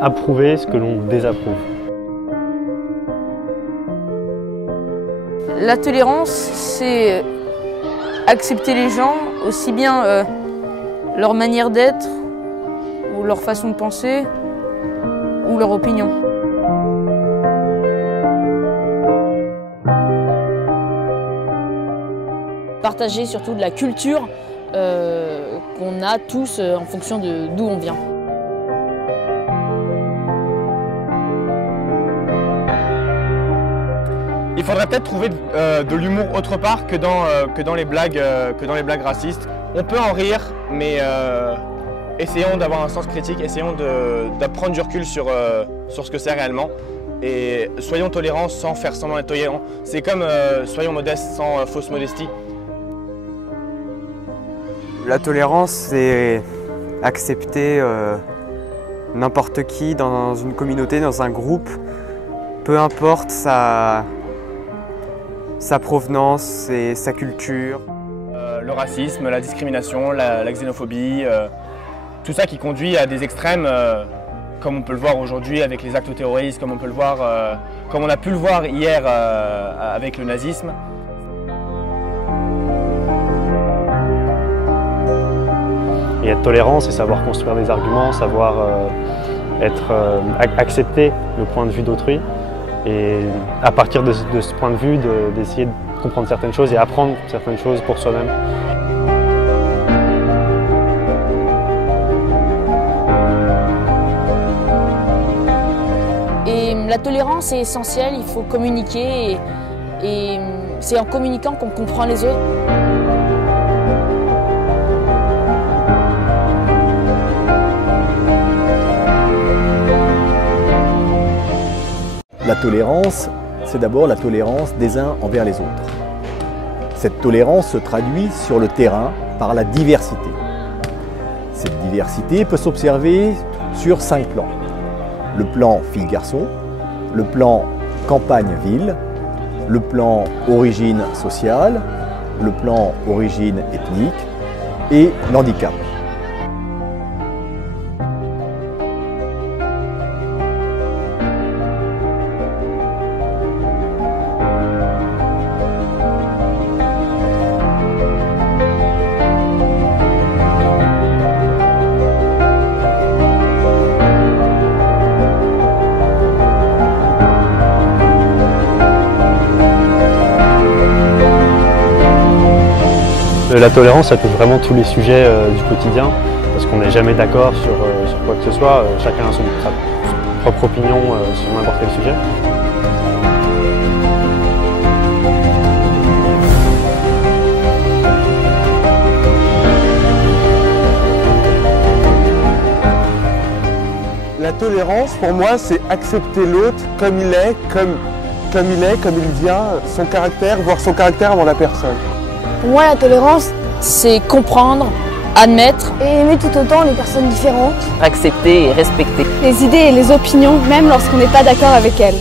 Approuver ce que l'on désapprouve. La tolérance, c'est accepter les gens, aussi bien leur manière d'être, ou leur façon de penser, ou leur opinion. Partager surtout de la culture qu'on a tous en fonction d'où on vient. Il faudrait peut-être trouver de l'humour autre part que dans les blagues racistes. On peut en rire, mais essayons d'avoir un sens critique, essayons de prendre du recul sur ce que c'est réellement. Et soyons tolérants sans faire semblant d'être tolérants. C'est comme soyons modestes sans fausse modestie. La tolérance, c'est accepter n'importe qui dans une communauté, dans un groupe, peu importe sa provenance et sa culture. Le racisme, la discrimination, la xénophobie, tout ça qui conduit à des extrêmes, comme on peut le voir aujourd'hui avec les actes terroristes, comme on a pu le voir hier avec le nazisme. Et être tolérant, c'est savoir construire des arguments, savoir accepter le point de vue d'autrui. Et à partir de ce point de vue, d'essayer de comprendre certaines choses et apprendre certaines choses pour soi-même. Et la tolérance est essentielle, il faut communiquer et c'est en communiquant qu'on comprend les autres. La tolérance, c'est d'abord la tolérance des uns envers les autres. Cette tolérance se traduit sur le terrain par la diversité. Cette diversité peut s'observer sur 5 plans. Le plan fille-garçon, le plan campagne-ville, le plan origine sociale, le plan origine ethnique et l'handicap. La tolérance, ça touche vraiment tous les sujets du quotidien, parce qu'on n'est jamais d'accord sur quoi que ce soit. Chacun a sa propre opinion sur n'importe quel sujet. La tolérance, pour moi, c'est accepter l'autre comme il est, comme il vient, son caractère, voir son caractère avant la personne. Pour moi, la tolérance, C'est comprendre, admettre et aimer tout autant les personnes différentes, accepter et respecter les idées et les opinions, même lorsqu'on n'est pas d'accord avec elles.